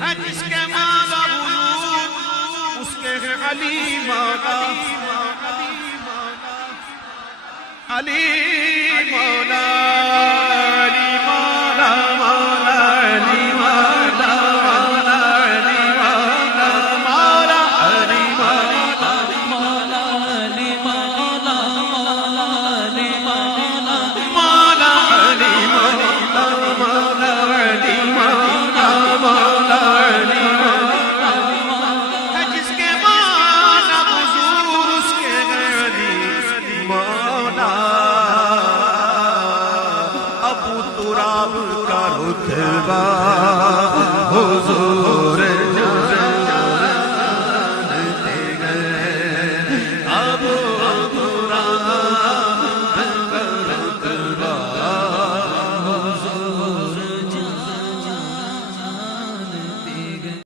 ہے جس کے مولا وجود اس کے ہے علی مولا، علی مولا